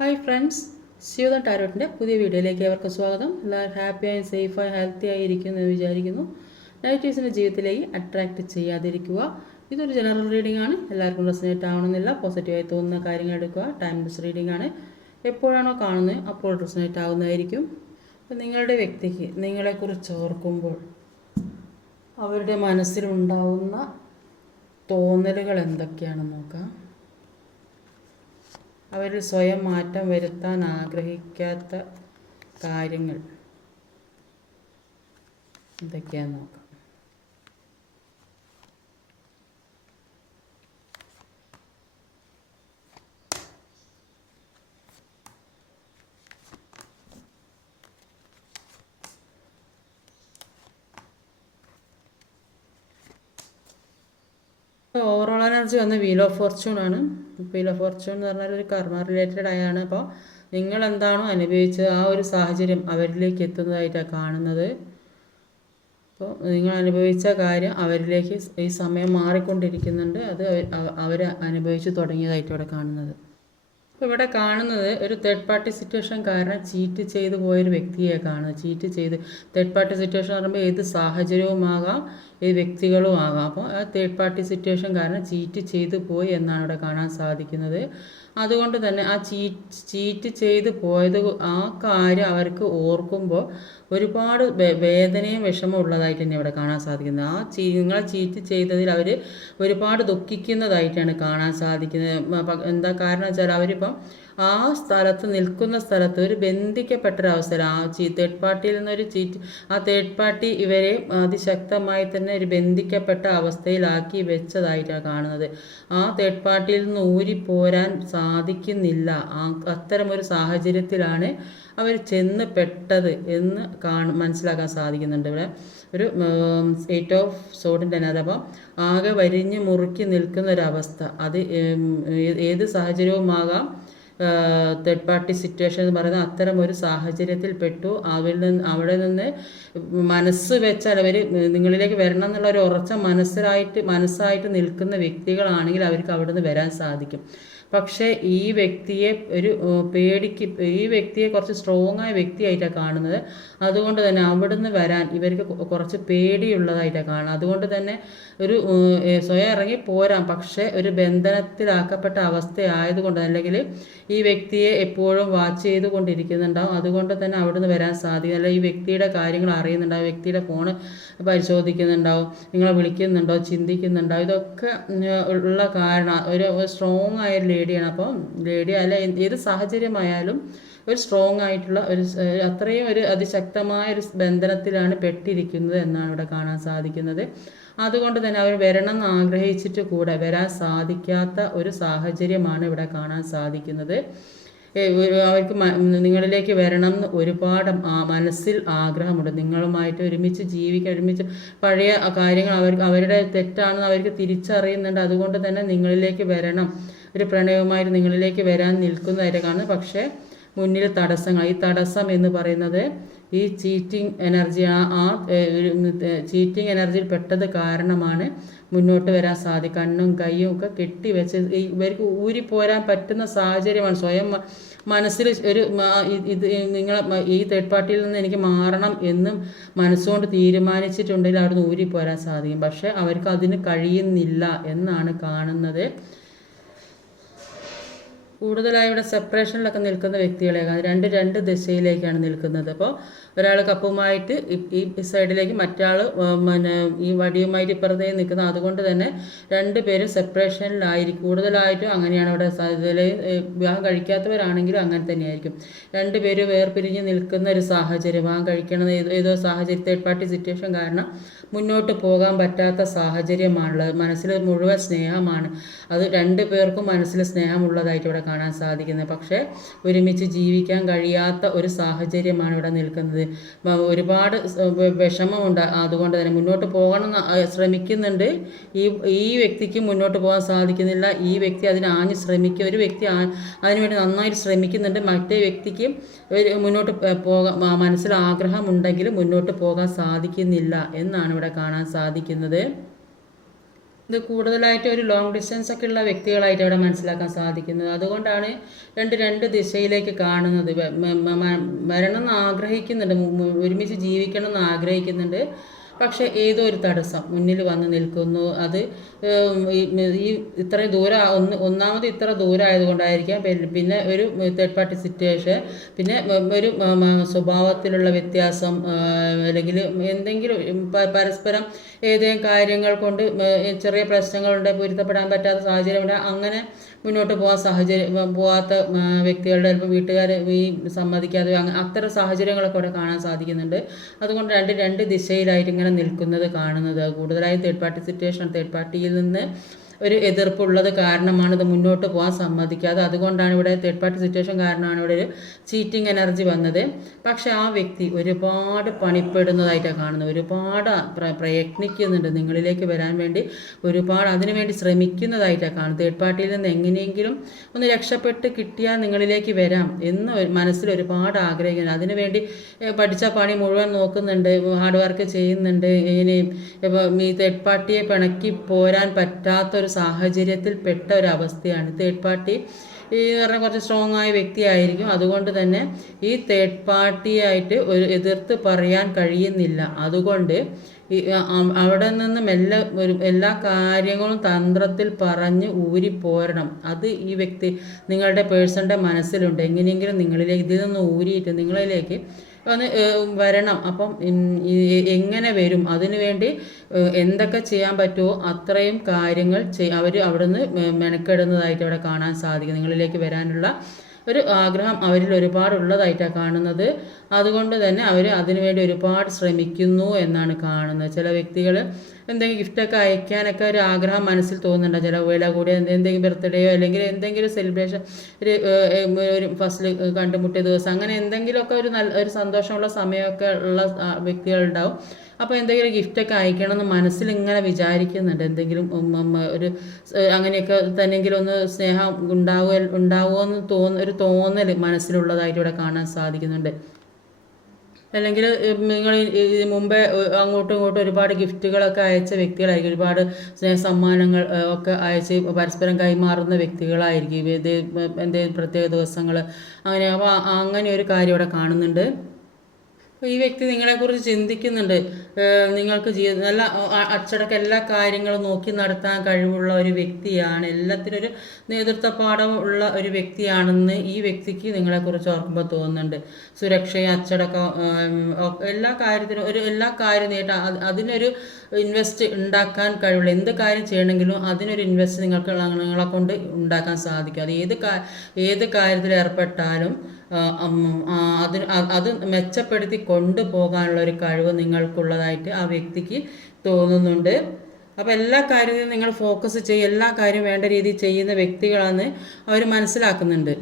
Hi friends സിയോദ ടാരോട്ടിന്റെ പുതിയ വീഡിയോയിലേക്ക് ഏവർക്കും സ്വാഗതം. എല്ലാവരും ഹാപ്പിയായും സേഫായി ഹെൽത്തി ആയി ഇരിക്കുന്നു എന്ന് വിചാരിക്കുന്നു. നെഗറ്റീവ്സിന്റെ ജീവിതത്തിലേക്ക് അട്രാക്റ്റ് ചെയ്യാതിരിക്കുക. ഇതൊരു ജനറൽ റീഡിംഗ് ആണ്. എല്ലാവർക്കും റെസിനേറ്റ് ആവണമെന്നില്ല. പോസിറ്റീവായി തോന്നുന്ന കാര്യങ്ങൾ എടുക്കുക. ടൈംലെസ് റീഡിംഗ് ആണ്. എപ്പോഴാണോ കാണുന്നത് അപ്പോൾ റെസിനേറ്റ് ആവുന്നതായിരിക്കും. അപ്പോൾ നിങ്ങളുടെ വ്യക്തിക്ക് നിങ്ങളെക്കുറിച്ച് ഓർക്കുമ്പോൾ അവരുടെ മനസ്സിലുണ്ടാവുന്ന തോന്നലുകൾ എന്തൊക്കെയാണെന്ന് നോക്കാം. അവർ സ്വയം മാറ്റം വരുത്താൻ ആഗ്രഹിക്കാത്ത കാര്യങ്ങൾ. എന്തൊക്കെയാണെന്ന് നോക്കാം. ഓവറോൾ എനർജി വന്ന വീൽ ഓഫ് ഫോർച്യൂൺ ആണ്. വീൽ ഓഫ് ഫോർച്യൂൺ എന്ന് പറഞ്ഞാൽ ഒരു കർമ്മ റിലേറ്റഡ് ആയാണ്. അപ്പോൾ നിങ്ങൾ എന്താണോ അനുഭവിച്ചത് ആ ഒരു സാഹചര്യം അവരിലേക്ക് എത്തുന്നതായിട്ടാണ് കാണുന്നത്. അപ്പോൾ നിങ്ങൾ അനുഭവിച്ച കാര്യം അവരിലേക്ക് ഈ സമയം മാറിക്കൊണ്ടിരിക്കുന്നുണ്ട്. അത് അവർ അനുഭവിച്ച് തുടങ്ങിയതായിട്ട് ഇവിടെ കാണുന്നത്. അപ്പോൾ ഇവിടെ കാണുന്നത് ഒരു തേർഡ് പാർട്ടി സിറ്റുവേഷൻ കാരണം ചീറ്റ് ചെയ്ത് പോയൊരു വ്യക്തിയെ കാണുന്നത്. ചീറ്റ് ചെയ്ത് തേർഡ് പാർട്ടി സിറ്റുവേഷൻ പറയുമ്പോൾ ഏത് സാഹചര്യവുമാകാം ഏത് വ്യക്തികളും ആകാം. അപ്പോൾ ആ തേർഡ് പാർട്ടി സിറ്റുവേഷൻ കാരണം ചീറ്റ് ചെയ്ത് പോയി എന്നാണ് ഇവിടെ കാണാൻ സാധിക്കുന്നത്. അതുകൊണ്ട് തന്നെ ആ ചീറ്റ് ചീറ്റ് ചെയ്ത് പോയത് ആ കാര്യം അവർക്ക് ഓർക്കുമ്പോൾ ഒരുപാട് വേദനയും വിഷമവും ഉള്ളതായിട്ട് തന്നെ ഇവിടെ കാണാൻ സാധിക്കുന്നത്. ആ ചീ നിങ്ങളെ ചീറ്റ് ചെയ്തതിൽ അവർ ഒരുപാട് ദുഃഖിക്കുന്നതായിട്ടാണ് കാണാൻ സാധിക്കുന്നത്. എന്താ കാരണം വെച്ചാൽ അവരിപ്പം ആ സ്ഥലത്ത് നിൽക്കുന്ന സ്ഥലത്ത് ഒരു ബന്ധിക്കപ്പെട്ടൊരവസരം ആ ചീ തേർഡ് പാർട്ടിയിൽ നിന്നൊരു ചീറ്റ് ആ തേർഡ് പാർട്ടി ഇവരെ അതിശക്തമായി തന്നെ ഒരു ബന്ധിക്കപ്പെട്ട അവസ്ഥയിലാക്കി വെച്ചതായിട്ടാണ് കാണുന്നത്. ആ തേർഡ് പാർട്ടിയിൽ നിന്ന് ഊരിപ്പോരാൻ സാധിക്കുന്നില്ല. ആ അത്തരമൊരു സാഹചര്യത്തിലാണ് അവർ ചെന്ന് പെട്ടത് എന്ന് കാണ മനസ്സിലാക്കാൻ സാധിക്കുന്നുണ്ട് ഇവിടെ. ഒരു സ്റ്റേറ്റ് ഓഫ് സോഡിന്റെ അഥവാ ആകെ വരിഞ്ഞ് മുറുക്കി നിൽക്കുന്ന ഒരവസ്ഥ അത് ഏത് സാഹചര്യവുമാകാം തേർഡ് പാർട്ടി സിറ്റുവേഷൻ എന്ന് പറയുന്നത് അത്തരം ഒരു സാഹചര്യത്തിൽ പെട്ടു. അവരിൽ നിന്ന് അവിടെ നിന്ന് മനസ്സ് വെച്ചാൽ അവർ നിങ്ങളിലേക്ക് വരണം എന്നുള്ള ഒരു ഉറച്ച മനസ്സിലായിട്ട് മനസ്സായിട്ട് നിൽക്കുന്ന വ്യക്തികളാണെങ്കിൽ അവർക്ക് അവിടെ നിന്ന് വരാൻ സാധിക്കും. പക്ഷേ ഈ വ്യക്തിയെ ഒരു പേടിക്ക് ഈ വ്യക്തിയെ കുറച്ച് സ്ട്രോങ് ആയ വ്യക്തിയായിട്ടാണ് കാണുന്നത്. അതുകൊണ്ട് തന്നെ അവിടുന്ന് വരാൻ ഇവർക്ക് കുറച്ച് പേടിയുള്ളതായിട്ടാണ് കാണുന്നത്. അതുകൊണ്ട് തന്നെ ഒരു സ്വയം ഇറങ്ങി പോരാം. പക്ഷേ ഒരു ബന്ധനത്തിലാക്കപ്പെട്ട അവസ്ഥയായതുകൊണ്ട് അല്ലെങ്കിൽ ഈ വ്യക്തിയെ എപ്പോഴും വാച്ച് ചെയ്തുകൊണ്ടിരിക്കുന്നുണ്ടാവും. അതുകൊണ്ട് തന്നെ അവിടുന്ന് വരാൻ സാധിക്കും അല്ലെങ്കിൽ ഈ വ്യക്തിയുടെ കാര്യങ്ങൾ അറിയുന്നുണ്ടാവും. വ്യക്തിയുടെ ഫോണ് പരിശോധിക്കുന്നുണ്ടാവും. നിങ്ങളെ വിളിക്കുന്നുണ്ടോ? ചിന്തിക്കുന്നുണ്ടോ ഇതൊക്കെ ഉള്ള കാരണം ഒരു സ്ട്രോങ് ആയ ലേഡിയാണ് അപ്പം ലേഡി അല്ല ഏത് സാഹചര്യമായാലും ഒരു സ്ട്രോങ് ആയിട്ടുള്ള ഒരു അത്രയും ഒരു അതിശക്തമായ ഒരു ബന്ധനത്തിലാണ് പെട്ടിരിക്കുന്നത് എന്നാണ് ഇവിടെ കാണാൻ സാധിക്കുന്നത്. അതുകൊണ്ട് തന്നെ അവർ വരണം എന്ന് ആഗ്രഹിച്ചിട്ട് കൂടെ വരാൻ സാധിക്കാത്ത ഒരു സാഹചര്യമാണ് ഇവിടെ കാണാൻ സാധിക്കുന്നത്. അവർക്ക് നിങ്ങളിലേക്ക് വരണം എന്ന് ഒരുപാട് മനസ്സിൽ ആഗ്രഹമുണ്ട്. നിങ്ങളുമായിട്ട് ഒരുമിച്ച് ജീവിക്കാൻ ഒരുമിച്ച് പഴയ കാര്യങ്ങൾ അവർക്ക് അവരുടെ തെറ്റാണെന്ന് അവർക്ക് തിരിച്ചറിയുന്നുണ്ട്. അതുകൊണ്ട് തന്നെ നിങ്ങളിലേക്ക് വരണം. ഒരു പ്രണയവുമായി നിങ്ങളിലേക്ക് വരാൻ നിൽക്കുന്നതായിട്ട് കാണുന്നത് പക്ഷേ മുന്നിൽ തടസ്സങ്ങൾ. ഈ തടസ്സം എന്ന് പറയുന്നത് ഈ ചീറ്റിംഗ് എനർജി ആ ആ ചീറ്റിംഗ് എനർജിയിൽ പെട്ടത് കാരണമാണ് മുന്നോട്ട് വരാൻ സാധിക്കും കണ്ണും കൈയും ഒക്കെ കെട്ടിവെച്ച് ഇവർക്ക് ഊരിപ്പോരാൻ പറ്റുന്ന സാഹചര്യമാണ്. സ്വയം മനസ്സിൽ ഒരു ഇത് നിങ്ങൾ ഈ തേർഡ് പാർട്ടിയിൽ നിന്ന് എനിക്ക് മാറണം എന്നും മനസ്സുകൊണ്ട് തീരുമാനിച്ചിട്ടുണ്ടെങ്കിൽ അവിടുന്ന് ഊരിപ്പോരാൻ സാധിക്കും. പക്ഷേ അവർക്ക് അതിന് കഴിയുന്നില്ല എന്നാണ് കാണുന്നത്. കൂടുതലായി ഇവിടെ സെപ്പറേഷനിലൊക്കെ നിൽക്കുന്ന വ്യക്തികളെ രണ്ട് രണ്ട് ദിശയിലേക്കാണ് നിൽക്കുന്നത്. അപ്പോൾ ഒരാൾ കപ്പുമായിട്ട് ഈ സൈഡിലേക്ക് മറ്റാൾ പിന്നെ ഈ വടിയുമായിട്ട് ഇപ്പുറത്തേക്ക് നിൽക്കുന്നത് അതുകൊണ്ട് തന്നെ രണ്ട് പേരും സെപ്പറേഷനിലായിരിക്കും. കൂടുതലായിട്ടും അങ്ങനെയാണ് ഇവിടെ വിവാഹം കഴിക്കാത്തവരാണെങ്കിലും അങ്ങനെ തന്നെയായിരിക്കും. രണ്ട് പേര് വേർപിരിഞ്ഞ് നിൽക്കുന്ന ഒരു സാഹചര്യം വിവാഹം കഴിക്കണത് ഏതോ ഏതോ സാഹചര്യം തേർഡ് പാർട്ടി സിറ്റുവേഷൻ കാരണം മുന്നോട്ട് പോകാൻ പറ്റാത്ത സാഹചര്യമാണുള്ളത്. മനസ്സിൽ മുഴുവൻ സ്നേഹമാണ്. അത് രണ്ട് പേർക്കും മനസ്സിൽ സ്നേഹമുള്ളതായിട്ട് ഇവിടെ കാണാൻ സാധിക്കുന്നത്. പക്ഷേ ഒരുമിച്ച് ജീവിക്കാൻ കഴിയാത്ത ഒരു സാഹചര്യമാണ് ഇവിടെ നിൽക്കുന്നത്. ഒരുപാട് വിഷമമുണ്ട്. അതുകൊണ്ട് തന്നെ മുന്നോട്ട് പോകണം ശ്രമിക്കുന്നുണ്ട്. ഈ ഈ വ്യക്തിക്ക് മുന്നോട്ട് പോകാൻ സാധിക്കുന്നില്ല. ഈ വ്യക്തി അതിന് ആഞ്ഞ് ശ്രമിക്കുക. ഒരു വ്യക്തി അതിനുവേണ്ടി നന്നായിട്ട് ശ്രമിക്കുന്നുണ്ട്. മറ്റേ വ്യക്തിക്ക് മുന്നോട്ട് പോകാൻ മനസ്സിൽ ആഗ്രഹമുണ്ടെങ്കിലും മുന്നോട്ട് പോകാൻ സാധിക്കുന്നില്ല എന്നാണ് ഇവിടെ കാണാൻ സാധിക്കുന്നത്. ഇത് കൂടുതലായിട്ട് ഒരു ലോങ് ഡിസ്റ്റൻസ് ഒക്കെ ഉള്ള വ്യക്തികളായിട്ട് അവിടെ മനസ്സിലാക്കാൻ സാധിക്കുന്നത്. അതുകൊണ്ടാണ് രണ്ട് രണ്ട് ദിശയിലേക്ക് കാണുന്നത്. മരണം എന്ന് ആഗ്രഹിക്കുന്നുണ്ട് ഒരുമിച്ച് ജീവിക്കണം എന്ന് ആഗ്രഹിക്കുന്നുണ്ട്. പക്ഷെ ഏതോ ഒരു തടസ്സം മുന്നിൽ വന്ന് നിൽക്കുന്നു. അത് ഈ ഇത്രയും ദൂരം ഒന്ന് ഒന്നാമത് ഇത്ര ദൂരം ആയതുകൊണ്ടായിരിക്കാം. പിന്നെ- ഒരു തേർഡ് പാർട്ടി സിറ്റുവേഷൻ പിന്നെ ഒരു സ്വഭാവത്തിലുള്ള വ്യത്യാസം അല്ലെങ്കിൽ എന്തെങ്കിലും പരസ്പരം ഏതെങ്കിലും കാര്യങ്ങൾ കൊണ്ട് ചെറിയ പ്രശ്നങ്ങളുണ്ട് പൊരുത്തപ്പെടാൻ പറ്റാത്ത സാഹചര്യം ഉണ്ട് അങ്ങനെ മുന്നോട്ട് പോകാൻ സാഹചര്യം പോകാത്ത വ്യക്തികളുടെ ചിലപ്പോൾ വീട്ടുകാർ ഈ സമ്മതിക്കാതെ അങ്ങനെ അത്തരം സാഹചര്യങ്ങളൊക്കെ അവിടെ കാണാൻ സാധിക്കുന്നുണ്ട്. അതുകൊണ്ട് രണ്ട് രണ്ട് ദിശയിലായിട്ട് ഇങ്ങനെ നിൽക്കുന്നത് കാണുന്നത്. കൂടുതലായും തേർഡ് പാർട്ടി സിറ്റുവേഷൻ തേർഡ് പാർട്ടിയിൽ നിന്ന് ഒരു എതിർപ്പുള്ളത് കാരണമാണ് ഇത് മുന്നോട്ട് പോകാൻ സമ്മതിക്കാതെ. അതുകൊണ്ടാണ് ഇവിടെ തേർഡ് പാർട്ടി സിറ്റുവേഷൻ കാരണമാണ് ഇവിടെ ഒരു ചീറ്റിംഗ് എനർജി വന്നത്. പക്ഷേ ആ വ്യക്തി ഒരുപാട് പണിപ്പെടുന്നതായിട്ടാണ് കാണുന്നത്. ഒരുപാട് പ്ര- പ്രയത്നിക്കുന്നുണ്ട്. നിങ്ങളിലേക്ക് വരാൻ വേണ്ടി ഒരുപാട് അതിനുവേണ്ടി ശ്രമിക്കുന്നതായിട്ടാണ് കാണുന്നത്. തേർഡ് പാർട്ടിയിൽ നിന്ന് എങ്ങനെയെങ്കിലും ഒന്ന് രക്ഷപ്പെട്ട് കിട്ടിയാൽ നിങ്ങളിലേക്ക് വരാം എന്ന് മനസ്സിൽ ഒരുപാട് ആഗ്രഹിക്കുന്നു അതിനുവേണ്ടി പഠിച്ച പണി മുഴുവൻ നോക്കുന്നുണ്ട് ഹാർഡ് വർക്ക് ചെയ്യുന്നുണ്ട്. ഇനി ഇപ്പം ഈ തേർഡ് പാർട്ടിയെ പിണക്കി പോരാൻ പറ്റാത്തൊരു സാഹചര്യത്തിൽ പെട്ട ഒരു അവസ്ഥയാണ്. തേർഡ് പാർട്ടി ഈ പറഞ്ഞ കുറച്ച് സ്ട്രോങ് ആയ വ്യക്തിയായിരിക്കും. അതുകൊണ്ട് തന്നെ ഈ തേർഡ് പാർട്ടിയായിട്ട് ഒരു എതിർത്ത് പറയാൻ കഴിയുന്നില്ല. അതുകൊണ്ട് ഈ അവിടെ നിന്ന് മെല്ലെ ഒരു എല്ലാ കാര്യങ്ങളും തന്ത്രത്തിൽ പറഞ്ഞ് ഊരി പോരണം. അത് ഈ വ്യക്തി നിങ്ങളുടെ പേഴ്സണിന്റെ മനസ്സിലുണ്ട്. എങ്ങനെയെങ്കിലും നിങ്ങളിലേക്ക് ഇതിൽ നിന്ന് ഊരിയിട്ട് നിങ്ങളിലേക്ക് ഏഹ്, വരണം. അപ്പം എങ്ങനെ വരും? അതിനു വേണ്ടി എന്തൊക്കെ ചെയ്യാൻ പറ്റുമോ അത്രയും കാര്യങ്ങൾ അവർ അവിടുന്ന് മെനക്കെടുന്നതായിട്ട് അവിടെ കാണാൻ സാധിക്കും. നിങ്ങളിലേക്ക് വരാനുള്ള ഒരു ആഗ്രഹം അവരിൽ ഒരുപാട് ഉള്ളതായിട്ടാണ് കാണുന്നത്. അതുകൊണ്ട് തന്നെ അവർ അതിനുവേണ്ടി ഒരുപാട് ശ്രമിക്കുന്നു എന്നാണ് കാണുന്നത്. ചില വ്യക്തികൾ എന്തെങ്കിലും ഗിഫ്റ്റൊക്കെ അയക്കാനൊക്കെ ഒരു ആഗ്രഹം മനസ്സിൽ തോന്നുന്നുണ്ട്? ചില വില കൂടി എന്തെങ്കിലും ബർത്ത്ഡേയോ അല്ലെങ്കിൽ എന്തെങ്കിലും സെലിബ്രേഷൻ ഒരു ഒരു കണ്ടുമുട്ടിയ ദിവസം അങ്ങനെ എന്തെങ്കിലുമൊക്കെ ഒരു നല്ല ഒരു സന്തോഷമുള്ള സമയമൊക്കെ ഉള്ള വ്യക്തികളുണ്ടാവും അപ്പോൾ എന്തെങ്കിലും ഗിഫ്റ്റൊക്കെ അയക്കണം എന്ന് മനസ്സിൽ ഇങ്ങനെ വിചാരിക്കുന്നുണ്ട്. എന്തെങ്കിലും ഒരു അങ്ങനെയൊക്കെ തന്നെങ്കിലും ഒന്ന് സ്നേഹം ഉണ്ടാവുക ഉണ്ടാവുമോ എന്ന് തോന്നുന്ന ഒരു തോന്നൽ മനസ്സിലുള്ളതായിട്ട് ഇവിടെ കാണാൻ സാധിക്കുന്നുണ്ട്. അല്ലെങ്കിൽ നിങ്ങൾ മുമ്പേ അങ്ങോട്ടും ഇങ്ങോട്ടും ഒരുപാട് ഗിഫ്റ്റുകളൊക്കെ അയച്ച വ്യക്തികളായിരിക്കും. ഒരുപാട് സ്നേഹസമ്മാനങ്ങൾ ഒക്കെ അയച്ച് പരസ്പരം കൈമാറുന്ന വ്യക്തികളായിരിക്കും. ഇത് എന്തെങ്കിലും പ്രത്യേക ദിവസങ്ങൾ അങ്ങനെ അപ്പോൾ അങ്ങനെ ഒരു കാര്യം ഇവിടെ കാണുന്നുണ്ട്. ഈ വ്യക്തി നിങ്ങളെക്കുറിച്ച് ചിന്തിക്കുന്നുണ്ട്. നിങ്ങൾക്ക് ജീവിത നല്ല അച്ചടക്ക എല്ലാ കാര്യങ്ങളും നോക്കി നടത്താൻ കഴിവുള്ള ഒരു വ്യക്തിയാണ്. എല്ലാത്തിനും ഒരു നേതൃത്വ പാഠം ഉള്ള ഒരു വ്യക്തിയാണെന്ന് ഈ വ്യക്തിക്ക് നിങ്ങളെക്കുറിച്ച് ഓർക്കുമ്പോൾ തോന്നുന്നുണ്ട്. സുരക്ഷയും അച്ചടക്കം എല്ലാ കാര്യത്തിനും ഒരു എല്ലാ കാര്യം നേട്ട അതിനൊരു ഇൻവെസ്റ്റ് ഉണ്ടാക്കാൻ കഴിവുള്ള എന്ത് കാര്യം ചെയ്യണമെങ്കിലും അതിനൊരു ഇൻവെസ്റ്റ് നിങ്ങൾക്ക് നിങ്ങളെ കൊണ്ട് ഉണ്ടാക്കാൻ സാധിക്കും. അത് ഏത് ഏത് കാര്യത്തിൽ ഏർപ്പെട്ടാലും ആ, ഉം, ആ, അതിന് അ- അത് മെച്ചപ്പെടുത്തി കൊണ്ടുപോകാനുള്ള ഒരു കഴിവ് നിങ്ങൾക്കുള്ളതായിട്ട് ആ വ്യക്തിക്ക് തോന്നുന്നുണ്ട്. അപ്പോൾ എല്ലാ കാര്യത്തിലും നിങ്ങൾ ഫോക്കസ് ചെയ്യുക എല്ലാ കാര്യവും വേണ്ട രീതിയിൽ ചെയ്യുന്ന വ്യക്തികളാണ് അവർ മനസ്സിലാക്കുന്നുണ്ട്.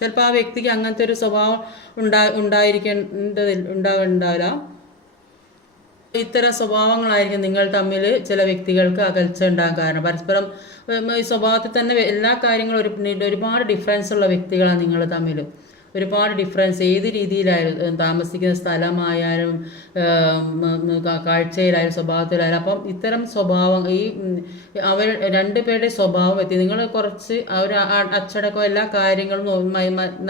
ചിലപ്പോൾ ആ വ്യക്തിക്ക് അങ്ങനത്തെ ഒരു സ്വഭാവം ഉണ്ടാ ഉണ്ടായിരിക്കേണ്ടതിൽ ഉണ്ടാവുണ്ടാവില്ല. ഇത്തരം സ്വഭാവങ്ങളായിരിക്കും നിങ്ങൾ തമ്മിൽ ചില വ്യക്തികൾക്ക് അകൽച്ച ഉണ്ടാകാൻ കാരണം. പരസ്പരം സ്വഭാവത്തിൽ തന്നെ എല്ലാ കാര്യങ്ങളും ഒരു ഒരുപാട് ഡിഫറൻസ് ഉള്ള വ്യക്തികളാണ് നിങ്ങൾ തമ്മിൽ ഒരുപാട് ഡിഫറൻസ് ഏത് രീതിയിലായാലും താമസിക്കുന്ന സ്ഥലമായാലും കാഴ്ചയിലായാലും സ്വഭാവത്തിലായാലും അപ്പം ഇത്തരം സ്വഭാവം ഈ അവർ രണ്ടുപേരുടെ സ്വഭാവം എത്തി. നിങ്ങൾ കുറച്ച് അവർ അച്ചടക്കം എല്ലാ കാര്യങ്ങളും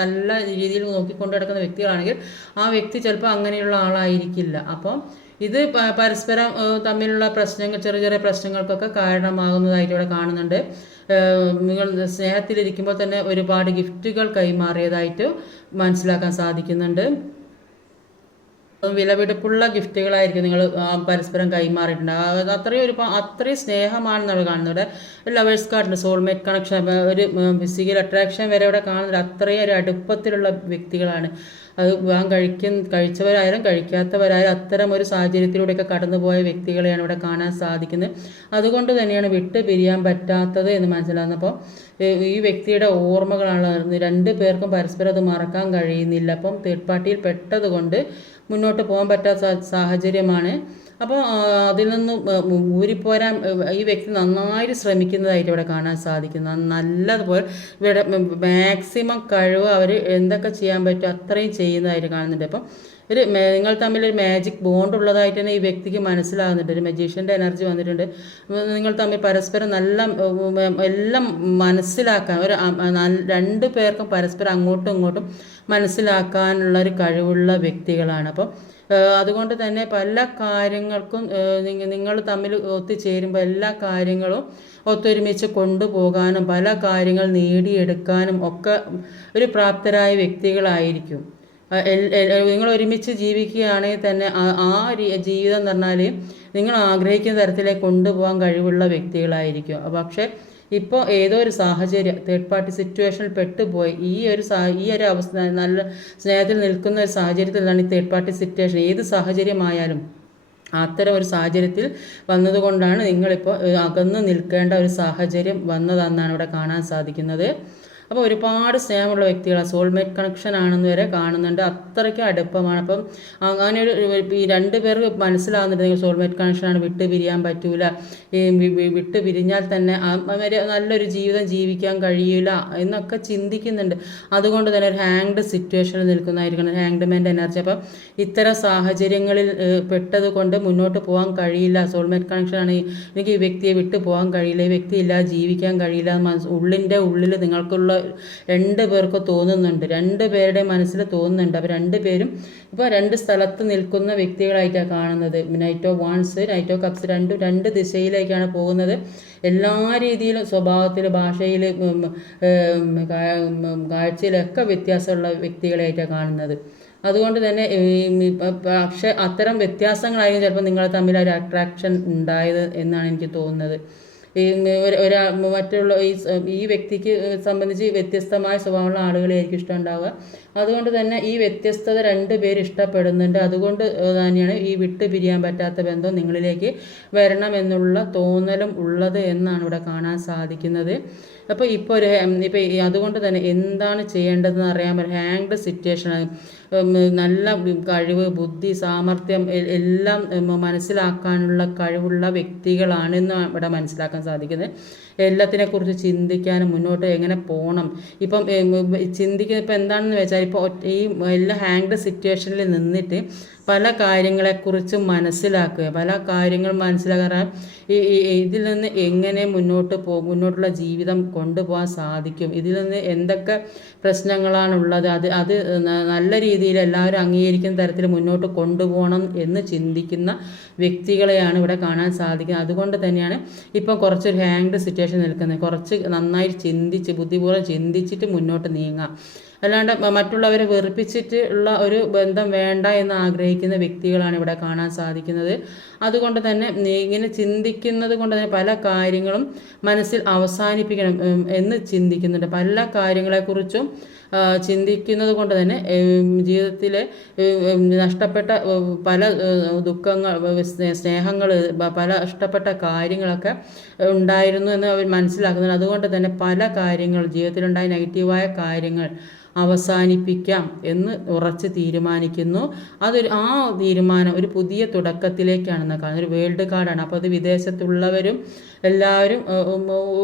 നല്ല രീതിയിൽ നോക്കിക്കൊണ്ട് നടക്കുന്ന വ്യക്തികളാണെങ്കിൽ ആ വ്യക്തി ചിലപ്പോൾ അങ്ങനെയുള്ള ആളായിരിക്കില്ല. അപ്പം ഇത് പരസ്പരം തമ്മിലുള്ള പ്രശ്നങ്ങൾ ചെറിയ ചെറിയ പ്രശ്നങ്ങൾക്കൊക്കെ കാരണമാകുന്നതായിട്ട് ഇവിടെ കാണുന്നുണ്ട്. നിങ്ങൾ സ്നേഹത്തിലിരിക്കുമ്പോൾ തന്നെ ഒരുപാട് ഗിഫ്റ്റുകൾ കൈമാറിയതായിട്ട് മനസ്സിലാക്കാൻ സാധിക്കുന്നുണ്ട്. വിലപിടിപ്പുള്ള ഗിഫ്റ്റുകളായിരിക്കും നിങ്ങൾ പരസ്പരം കൈമാറിയിട്ടുണ്ട്. അത് അത്രയും ഒരു അത്രയും സ്നേഹമാണ് നമ്മൾ കാണുന്നത്. ഇവിടെ ലവേഴ്സ് കാർഡിന്റെ സോൾമേറ്റ് കണക്ഷൻ ഒരു ഫിസിക്കൽ അട്രാക്ഷൻ വരെ ഇവിടെ കാണുന്നത് അത്രയും ഒരു അടുപ്പത്തിലുള്ള വ്യക്തികളാണ്. അത് വിവാഹം കഴിക്കുന്ന കഴിച്ചവരായാലും കഴിക്കാത്തവരായാലും അത്തരം ഒരു സാഹചര്യത്തിലൂടെയൊക്കെ കടന്നുപോയ വ്യക്തികളെയാണ് ഇവിടെ കാണാൻ സാധിക്കുന്നത്. അതുകൊണ്ട് തന്നെയാണ് വിട്ട് പിരിയാൻ പറ്റാത്തത് എന്ന് മനസ്സിലാകുന്നപ്പോൾ ഈ വ്യക്തിയുടെ ഓർമ്മകളാണ് രണ്ട് പേർക്കും പരസ്പരം അത് മറക്കാൻ കഴിയുന്നില്ല. അപ്പം തേർഡ് പാർട്ടിയിൽ പെട്ടതുകൊണ്ട് മുന്നോട്ട് പോകാൻ പറ്റാത്ത സാഹചര്യമാണ്. അപ്പോൾ അതിൽ നിന്ന് ഊരിപ്പോരാൻ ഈ വ്യക്തി നന്നായിട്ട് ശ്രമിക്കുന്നതായിട്ട് ഇവിടെ കാണാൻ സാധിക്കുന്നു. നല്ലതുപോലെ ഇവിടെ മാക്സിമം കഴിവ് അവർ എന്തൊക്കെ ചെയ്യാൻ പറ്റും അത്രയും ചെയ്യുന്നതായിട്ട് കാണുന്നുണ്ട്. അപ്പം ഒരു നിങ്ങൾ തമ്മിൽ ഒരു മാജിക് ബോണ്ട് ഉള്ളതായിട്ട് തന്നെ ഈ വ്യക്തിക്ക് മനസ്സിലാകുന്നുണ്ട്. ഒരു മജീഷ്യന്റെ എനർജി വന്നിട്ടുണ്ട്. നിങ്ങൾ തമ്മിൽ പരസ്പരം നല്ല എല്ലാം മനസ്സിലാക്കാൻ ഒരു രണ്ട് പേർക്കും പരസ്പരം അങ്ങോട്ടും ഇങ്ങോട്ടും മനസ്സിലാക്കാനുള്ള ഒരു കഴിവുള്ള വ്യക്തികളാണ്. അപ്പം അതുകൊണ്ട് തന്നെ പല കാര്യങ്ങൾക്കും നിങ്ങൾ തമ്മിൽ ഒത്തുചേരുമ്പോൾ എല്ലാ കാര്യങ്ങളും ഒത്തൊരുമിച്ച് കൊണ്ടുപോകാനും പല കാര്യങ്ങൾ നേടിയെടുക്കാനും ഒക്കെ ഒരു പ്രാപ്തരായ വ്യക്തികളായിരിക്കും. നിങ്ങൾ ഒരുമിച്ച് ജീവിക്കുകയാണെങ്കിൽ തന്നെ ആ- ജീവിതം എന്ന് പറഞ്ഞാൽ നിങ്ങൾ ആഗ്രഹിക്കുന്ന തരത്തിലേക്ക് കൊണ്ടുപോകാൻ കഴിവുള്ള വ്യക്തികളായിരിക്കും. പക്ഷേ ഇപ്പോൾ ഏതോ ഒരു സാഹചര്യം തേർഡ് പാർട്ടി സിറ്റുവേഷനിൽ പെട്ടുപോയി. ഈ ഒരു ഈ ഒരു അവസ്ഥ നല്ല സ്നേഹത്തിൽ നിൽക്കുന്ന ഒരു സാഹചര്യത്തിലാണ് ഈ തേർഡ് പാർട്ടി സിറ്റുവേഷൻ ഏത് സാഹചര്യമായാലും അത്തരം ഒരു സാഹചര്യത്തിൽ വന്നതുകൊണ്ടാണ് നിങ്ങളിപ്പോൾ അകന്ന് നിൽക്കേണ്ട ഒരു സാഹചര്യം വന്നതെന്നാണ് ഇവിടെ കാണാൻ സാധിക്കുന്നത്. അപ്പോൾ ഒരുപാട് സ്നേഹമുള്ള വ്യക്തികളാണ്. സോൾമേറ്റ് കണക്ഷൻ ആണെന്ന് വരെ കാണുന്നുണ്ട്. അത്രയ്ക്ക് അടുപ്പമാണ്. അപ്പം അങ്ങനെ ഒരു ഈ രണ്ട് പേർ മനസ്സിലാകുന്നുണ്ടെങ്കിൽ സോൾമേറ്റ് കണക്ഷനാണ് വിട്ട് പിരിയാൻ പറ്റൂല. ഈ വിട്ട് പിരിഞ്ഞാൽ തന്നെ നല്ലൊരു ജീവിതം ജീവിക്കാൻ കഴിയില്ല എന്നൊക്കെ ചിന്തിക്കുന്നുണ്ട്. അതുകൊണ്ട് തന്നെ ഒരു ഹാങ്ഡ് സിറ്റുവേഷനിൽ നിൽക്കുന്നതായിരിക്കണം. ഹാങ്ഡ് മെന്റ് എനർജി അപ്പം ഇത്തരം സാഹചര്യങ്ങളിൽ പെട്ടത് കൊണ്ട് മുന്നോട്ട് പോകാൻ കഴിയില്ല. സോൾമേറ്റ് കണക്ഷനാണ് എനിക്ക് ഈ വ്യക്തിയെ വിട്ടു പോകാൻ കഴിയില്ല. ഈ വ്യക്തി ഇല്ലാതെ ജീവിക്കാൻ കഴിയില്ല. ഉള്ളിന്റെ ഉള്ളിൽ നിങ്ങൾക്കുള്ള രണ്ട് പേർക്ക് തോന്നുന്നുണ്ട്. രണ്ട് പേരുടെ മനസ്സിൽ തോന്നുന്നുണ്ട്. അപ്പോൾ രണ്ട് പേരും ഇപ്പോൾ രണ്ട് സ്ഥലത്ത് നിൽക്കുന്ന വ്യക്തികളായിട്ടാണ് കാണുന്നത്. Knight of wands knight of cups രണ്ടും രണ്ട് ദിശയിലേക്കാണ് പോകുന്നത്. എല്ലാ രീതിയിലും സ്വഭാവത്തിൽ ഭാഷയിൽ കാഴ്ചയിലൊക്കെ വ്യത്യാസമുള്ള വ്യക്തികളായിട്ടാണ് കാണുന്നത്. അതുകൊണ്ട് തന്നെ പക്ഷേ അത്തരം വ്യത്യാസങ്ങളായിരിക്കും ചിലപ്പോൾ നിങ്ങൾ തമ്മിൽ ഒരു അട്രാക്ഷൻ ഉണ്ടായത് എന്നാണ് എനിക്ക് തോന്നുന്നത്. ഒരു- മറ്റുള്ള ഈ വ്യക്തിക്ക് സംബന്ധിച്ച് വ്യത്യസ്തമായ സ്വഭാവമുള്ള ആളുകളെയായിരിക്കും ഇഷ്ടം ഉണ്ടാവുക. അതുകൊണ്ട് തന്നെ ഈ വ്യത്യസ്തത രണ്ട് പേര് ഇഷ്ടപ്പെടുന്നുണ്ട്. അതുകൊണ്ട് തന്നെയാണ് ഈ വിട്ടു പിരിയാൻ പറ്റാത്ത ബന്ധം നിങ്ങളിലേക്ക് വരണമെന്നുള്ള തോന്നലും ഉള്ളത് എന്നാണ് ഇവിടെ കാണാൻ സാധിക്കുന്നത്. അപ്പോൾ ഇപ്പോൾ ഒരു ഇപ്പോൾ അതുകൊണ്ട് തന്നെ എന്താണ് ചെയ്യേണ്ടതെന്ന് അറിയാൻ പറ്റും. ഹാങ്ഡ് സിറ്റുവേഷൻ നല്ല കഴിവ് ബുദ്ധി സാമർഥ്യം എല്ലാം മനസ്സിലാക്കാനുള്ള കഴിവുള്ള വ്യക്തികളാണെന്ന് ഇവിടെ മനസ്സിലാക്കാൻ സാധിക്കുന്നത്. എല്ലാത്തിനെ കുറിച്ച് ചിന്തിക്കാനും മുന്നോട്ട് എങ്ങനെ പോകണം? ഇപ്പം ചിന്തിക്കുന്ന ഇപ്പം എന്താണെന്ന് വെച്ചാൽ ഇപ്പോൾ ഈ എല്ലാ ഹാങ്ഡ് സിറ്റുവേഷനിൽ നിന്നിട്ട് പല കാര്യങ്ങളെക്കുറിച്ചും മനസ്സിലാക്കുക. പല കാര്യങ്ങൾ മനസ്സിലാക്കാൻ ഈ ഇതിൽ നിന്ന് എങ്ങനെ മുന്നോട്ട് പോ മുന്നോട്ടുള്ള ജീവിതം കൊണ്ടുപോകാൻ സാധിക്കും. ഇതിൽ നിന്ന് എന്തൊക്കെ പ്രശ്നങ്ങളാണുള്ളത് അത് അത് നല്ല രീതിയിൽ എല്ലാവരും അംഗീകരിക്കുന്ന തരത്തിൽ മുന്നോട്ട് കൊണ്ടുപോകണം എന്ന് ചിന്തിക്കുന്ന വ്യക്തികളെയാണ് ഇവിടെ കാണാൻ സാധിക്കുന്നത്. അതുകൊണ്ട് തന്നെയാണ് ഇപ്പം കുറച്ചൊരു ഹാങ്ഡ് സിറ്റുവേഷൻ നിൽക്കുന്നത്. കുറച്ച് നന്നായി ചിന്തിച്ച് ബുദ്ധിപൂർവം ചിന്തിച്ചിട്ട് മുന്നോട്ട് നീങ്ങാം. അല്ലാണ്ട് മറ്റുള്ളവരെ വെറുപ്പിച്ചിട്ട് ഉള്ള ഒരു ബന്ധം വേണ്ട എന്ന് ആഗ്രഹിക്കുന്ന വ്യക്തികളാണ് ഇവിടെ കാണാൻ സാധിക്കുന്നത്. അതുകൊണ്ട് തന്നെ ഇങ്ങനെ ചിന്തിക്കുന്നത് കൊണ്ട് തന്നെ പല കാര്യങ്ങളും മനസ്സിൽ അവസാനിപ്പിക്കണം എന്ന് ചിന്തിക്കുന്നുണ്ട്. പല കാര്യങ്ങളെക്കുറിച്ചും ചിന്തിക്കുന്നത് കൊണ്ട് തന്നെ ജീവിതത്തിലെ നഷ്ടപ്പെട്ട പല ദുഃഖങ്ങൾ സ്നേഹങ്ങൾ പല ഇഷ്ടപ്പെട്ട കാര്യങ്ങളൊക്കെ ഉണ്ടായിരുന്നു എന്ന് അവർ മനസ്സിലാക്കുന്നുണ്ട്. അതുകൊണ്ട് തന്നെ പല കാര്യങ്ങൾ ജീവിതത്തിലുണ്ടായ നെഗറ്റീവായ കാര്യങ്ങൾ അവസാനിപ്പിക്കാം എന്ന് ഉറച്ച് തീരുമാനിക്കുന്നു അതൊരു ആ തീരുമാനം ഒരു പുതിയ തുടക്കത്തിലേക്കാണെന്ന് കാണുന്നത് ഒരു വേൾഡ് കാർഡാണ് അപ്പോൾ അത് വിദേശത്തുള്ളവരും എല്ലാവരും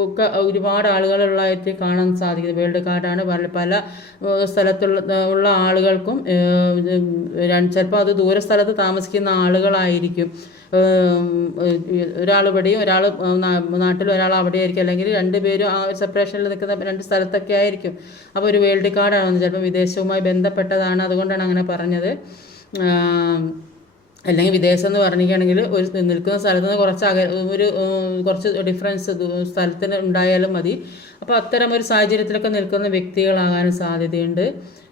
ഒക്കെ ഒരുപാട് ആളുകളുള്ളതായിട്ട് കാണാൻ സാധിക്കുന്നത് വേൾഡ് കാർഡാണ് പല പല സ്ഥലത്തുള്ള ഉള്ള ആളുകൾക്കും ചിലപ്പോൾ അത് ദൂര സ്ഥലത്ത് താമസിക്കുന്ന ആളുകളായിരിക്കും ഒരാൾ ഇവിടെയും ഒരാൾ നാട്ടിൽ ഒരാൾ അവിടെ ആയിരിക്കും അല്ലെങ്കിൽ രണ്ടുപേരും ആ ഒരു സെപ്പറേഷനിൽ നിൽക്കുന്ന രണ്ട് സ്ഥലത്തൊക്കെ ആയിരിക്കും. അപ്പോൾ ഒരു വേൾഡ് കാർഡാണ് ചിലപ്പോൾ വിദേശവുമായി ബന്ധപ്പെട്ടതാണ് അതുകൊണ്ടാണ് അങ്ങനെ പറഞ്ഞത്. അല്ലെങ്കിൽ വിദേശം എന്ന് പറഞ്ഞിരിക്കുകയാണെങ്കിൽ ഒരു നിൽക്കുന്ന സ്ഥലത്ത് നിന്ന് കുറച്ച് അക ഒരു കുറച്ച് ഡിഫറൻസ് സ്ഥലത്തിന് ഉണ്ടായാലും മതി. അപ്പോൾ അത്തരം ഒരു സാഹചര്യത്തിലൊക്കെ നിൽക്കുന്ന വ്യക്തികളാകാനും സാധ്യതയുണ്ട്.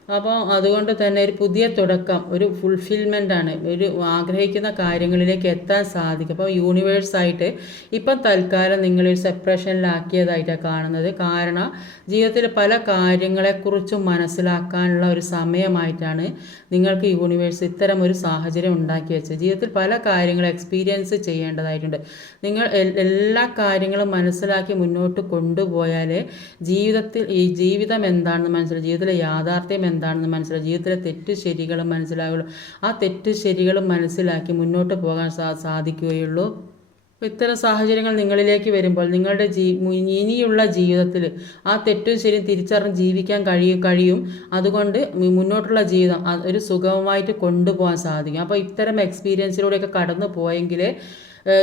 അപ്പോൾ അതുകൊണ്ട് തന്നെ ഒരു പുതിയ തുടക്കം ഒരു ഫുൾഫിൽമെന്റ് ആണ്. ഒരു ആഗ്രഹിക്കുന്ന കാര്യങ്ങളിലേക്ക് എത്താൻ സാധിക്കും. അപ്പോൾ യൂണിവേഴ്സായിട്ട് ഇപ്പം തൽക്കാലം നിങ്ങളൊരു സെപ്പറേഷനിലാക്കിയതായിട്ടാണ് കാണുന്നത്. കാരണം ജീവിതത്തിൽ പല കാര്യങ്ങളെക്കുറിച്ചും മനസ്സിലാക്കാനുള്ള ഒരു സമയമായിട്ടാണ് നിങ്ങൾക്ക് യൂണിവേഴ്സ് ഇത്തരം ഒരു സാഹചര്യം ഉണ്ടാക്കി വെച്ചത്. ജീവിതത്തിൽ പല കാര്യങ്ങളും എക്സ്പീരിയൻസ് ചെയ്യേണ്ടതായിട്ടുണ്ട്. നിങ്ങൾ എല്ലാ കാര്യങ്ങളും മനസ്സിലാക്കി മുന്നോട്ട് കൊണ്ടുപോയാൽ ജീവിതത്തിൽ ഈ ജീവിതം എന്താണെന്ന് മനസ്സിലാവും ജീവിതത്തിലെ യാഥാർത്ഥ്യം എന്താണെന്ന് മനസ്സിലാവും. ജീവിതത്തിലെ തെറ്റ് ശരികളും മനസ്സിലാകുള്ളൂ ആ തെറ്റ് ശരികളും മനസ്സിലാക്കി മുന്നോട്ട് പോകാൻ സാ സാധിക്കുകയുള്ളൂ. അപ്പോൾ ഇത്തരം സാഹചര്യങ്ങൾ നിങ്ങളിലേക്ക് വരുമ്പോൾ നിങ്ങളുടെ ജീ ഇനിയുള്ള ജീവിതത്തിൽ ആ തെറ്റും ശരിയും തിരിച്ചറിഞ്ഞ് ജീവിക്കാൻ കഴിയും കഴിയും. അതുകൊണ്ട് മുന്നോട്ടുള്ള ജീവിതം ഒരു സുഖമായിട്ട് കൊണ്ടുപോകാൻ സാധിക്കും. അപ്പോൾ ഇത്തരം എക്സ്പീരിയൻസിലൂടെയൊക്കെ കടന്നു പോയെങ്കിൽ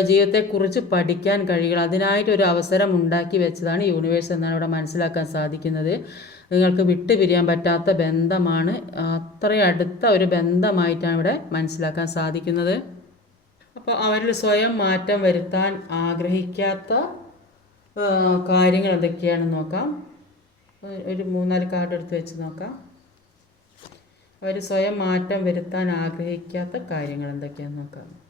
ജീവിതത്തെക്കുറിച്ച് പഠിക്കാൻ കഴിയുക അതിനായിട്ട് ഒരു അവസരം ഉണ്ടാക്കി വെച്ചതാണ് യൂണിവേഴ്സ് എന്നാണ് ഇവിടെ മനസ്സിലാക്കാൻ സാധിക്കുന്നത്. നിങ്ങൾക്ക് വിട്ടുപിരിയാൻ പറ്റാത്ത ബന്ധമാണ്. അത്രയും അടുത്ത ഒരു ബന്ധമായിട്ടാണ് ഇവിടെ മനസ്സിലാക്കാൻ സാധിക്കുന്നത്. അപ്പോൾ അവരിൽ സ്വയം മാറ്റം വരുത്താൻ ആഗ്രഹിക്കാത്ത കാര്യങ്ങൾ എന്തൊക്കെയാണെന്ന് നോക്കാം. ഒരു മൂന്നാൽ കാർഡ് എടുത്ത് വെച്ച് നോക്കാം. അവർ സ്വയം മാറ്റം വരുത്താൻ ആഗ്രഹിക്കാത്ത കാര്യങ്ങൾ എന്തൊക്കെയാണെന്ന് നോക്കാം.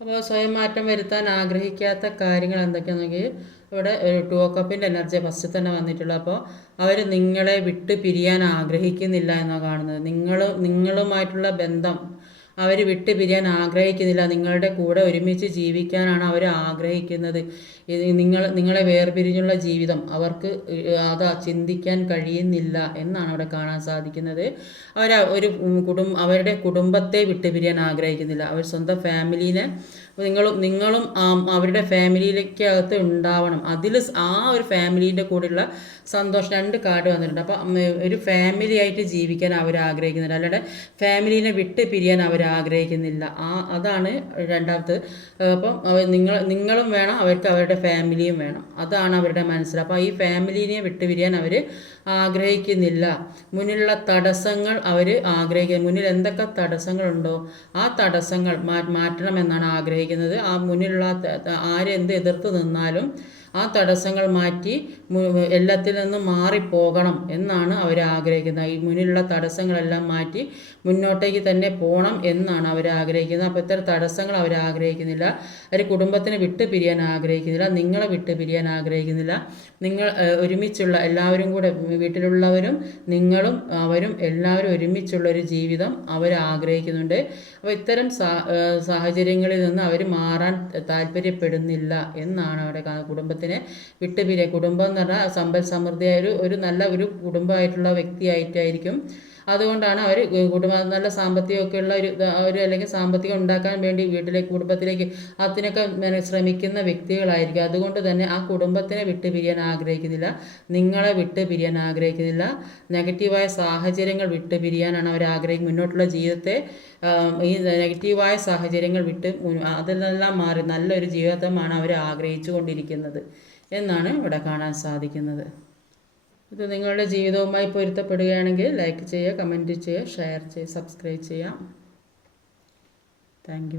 അപ്പോൾ സ്വയം മാറ്റം വരുത്താൻ ആഗ്രഹിക്കാത്ത കാര്യങ്ങൾ എന്തൊക്കെയാണെങ്കിൽ ഇവിടെ ഒരു ടു ഓ കപ്പിന്റെ എനർജി ഫസ്റ്റ് തന്നെ വന്നിട്ടുള്ളൂ. അപ്പോൾ അവർ നിങ്ങളെ വിട്ട് പിരിയാൻ ആഗ്രഹിക്കുന്നില്ല എന്നാണ് കാണുന്നത്. നിങ്ങൾ നിങ്ങളുമായിട്ടുള്ള ബന്ധം അവർ വിട്ടു പിരിയാൻ ആഗ്രഹിക്കുന്നില്ല. നിങ്ങളുടെ കൂടെ ഒരുമിച്ച് ജീവിക്കാനാണ് അവർ ആഗ്രഹിക്കുന്നത്. നിങ്ങൾ നിങ്ങളെ വേർപിരിഞ്ഞുള്ള ജീവിതം അവർക്ക് അത് ചിന്തിക്കാൻ കഴിയുന്നില്ല എന്നാണ് അവിടെ കാണാൻ സാധിക്കുന്നത്. അവർ ഒരു കുടുംബ അവരുടെ കുടുംബത്തെ വിട്ട് പിരിയാൻ ആഗ്രഹിക്കുന്നില്ല. അവർ സ്വന്തം ഫാമിലീനെ നിങ്ങളും നിങ്ങളും അവരുടെ ഫാമിലിയിലേക്ക് അകത്ത് ഉണ്ടാവണം. അതിൽ ആ ഒരു ഫാമിലീന്റെ കൂടെയുള്ള സന്തോഷം രണ്ട് കാർഡ് വന്നിട്ടുണ്ട്. അപ്പം ഒരു ഫാമിലി ആയിട്ട് ജീവിക്കാൻ അവർ ആഗ്രഹിക്കുന്നുണ്ട്. അല്ലാതെ ഫാമിലീനെ വിട്ട് പിരിയാൻ അവർ ആഗ്രഹിക്കുന്നില്ല. ആ അതാണ് രണ്ടാമത്. അപ്പം നിങ്ങൾ നിങ്ങളും വേണം അവർക്ക് അവരുടെ ഫാമിലിയും വേണം. അതാണ് അവരുടെ മനസ്സിൽ. അപ്പോൾ ഈ ഫാമിലീനെ വിട്ട് പിരിയാൻ അവർ ആഗ്രഹിക്കുന്നില്ല. മുന്നിലുള്ള തടസ്സങ്ങൾ അവർ ആഗ്രഹിക്കുക മുന്നിൽ എന്തൊക്കെ തടസ്സങ്ങളുണ്ടോ ആ തടസ്സങ്ങൾ മാറ്റണമെന്നാണ് ആഗ്രഹിക്കുന്നത്. ആ മുന്നിലുള്ള ആരെന്ത് എതിർത്ത് നിന്നാലും ആ തടസ്സങ്ങൾ മാറ്റി എല്ലാത്തിൽ നിന്നും മാറിപ്പോകണം എന്നാണ് അവർ ആഗ്രഹിക്കുന്നത്. ഈ മുന്നിലുള്ള തടസ്സങ്ങളെല്ലാം മാറ്റി മുന്നോട്ടേക്ക് തന്നെ പോകണം എന്നാണ് അവർ ആഗ്രഹിക്കുന്നത്. അപ്പോൾ ഇത്തരം തടസ്സങ്ങൾ അവർ ആഗ്രഹിക്കുന്നില്ല. അവർ കുടുംബത്തിനെ വിട്ട് പിരിയാൻ ആഗ്രഹിക്കുന്നില്ല. നിങ്ങളെ വിട്ട് പിരിയാൻ ആഗ്രഹിക്കുന്നില്ല. നിങ്ങൾ ഒരുമിച്ചുള്ള എല്ലാവരും കൂടെ വീട്ടിലുള്ളവരും നിങ്ങളും അവരും എല്ലാവരും ഒരുമിച്ചുള്ള ഒരു ജീവിതം അവർ ആഗ്രഹിക്കുന്നുണ്ട്. അപ്പോൾ ഇത്തരം സാഹചര്യങ്ങളിൽ നിന്ന് അവർ മാറാൻ താല്പര്യപ്പെടുന്നില്ല എന്നാണ് അവരുടെ അവിടെ കുടുംബത്തിനെ വിട്ടുപിരിയ. കുടുംബം എന്ന് പറഞ്ഞാൽ സമ്പൽ സമൃദ്ധിയായ ഒരു ഒരു നല്ല ഒരു കുടുംബമായിട്ടുള്ള വ്യക്തിയായിട്ടായിരിക്കും അതുകൊണ്ടാണ് അവർ കുടുംബ നല്ല സാമ്പത്തികമൊക്കെ ഉള്ള ഒരു ഒരു അല്ലെങ്കിൽ സാമ്പത്തികം ഉണ്ടാക്കാൻ വേണ്ടി വീട്ടിലേക്ക് കുടുംബത്തിലേക്ക് അതിനൊക്കെ ശ്രമിക്കുന്ന വ്യക്തികളായിരിക്കും. അതുകൊണ്ട് തന്നെ ആ കുടുംബത്തിനെ വിട്ട് പിരിയാൻ ആഗ്രഹിക്കുന്നില്ല. നിങ്ങളെ വിട്ട് പിരിയാൻ ആഗ്രഹിക്കുന്നില്ല. നെഗറ്റീവായ സാഹചര്യങ്ങൾ വിട്ട് പിരിയാനാണ് അവർ ആഗ്രഹിക്കുന്നത് മുന്നോട്ടുള്ള ജീവിതത്തെ ഈ നെഗറ്റീവായ സാഹചര്യങ്ങൾ വിട്ട് അതിലെല്ലാം മാറി നല്ലൊരു ജീവിതമാണ് അവർ ആഗ്രഹിച്ചു കൊണ്ടിരിക്കുന്നത് എന്നാണ് ഇവിടെ കാണാൻ സാധിക്കുന്നത്. ഇത് നിങ്ങളുടെ ജീവിതവുമായി പൊരുത്തപ്പെടുകയാണെങ്കിൽ ലൈക്ക് ചെയ്യുക കമന്റ് ചെയ്യുക ഷെയർ ചെയ്യുക സബ്സ്ക്രൈബ് ചെയ്യാം താങ്ക്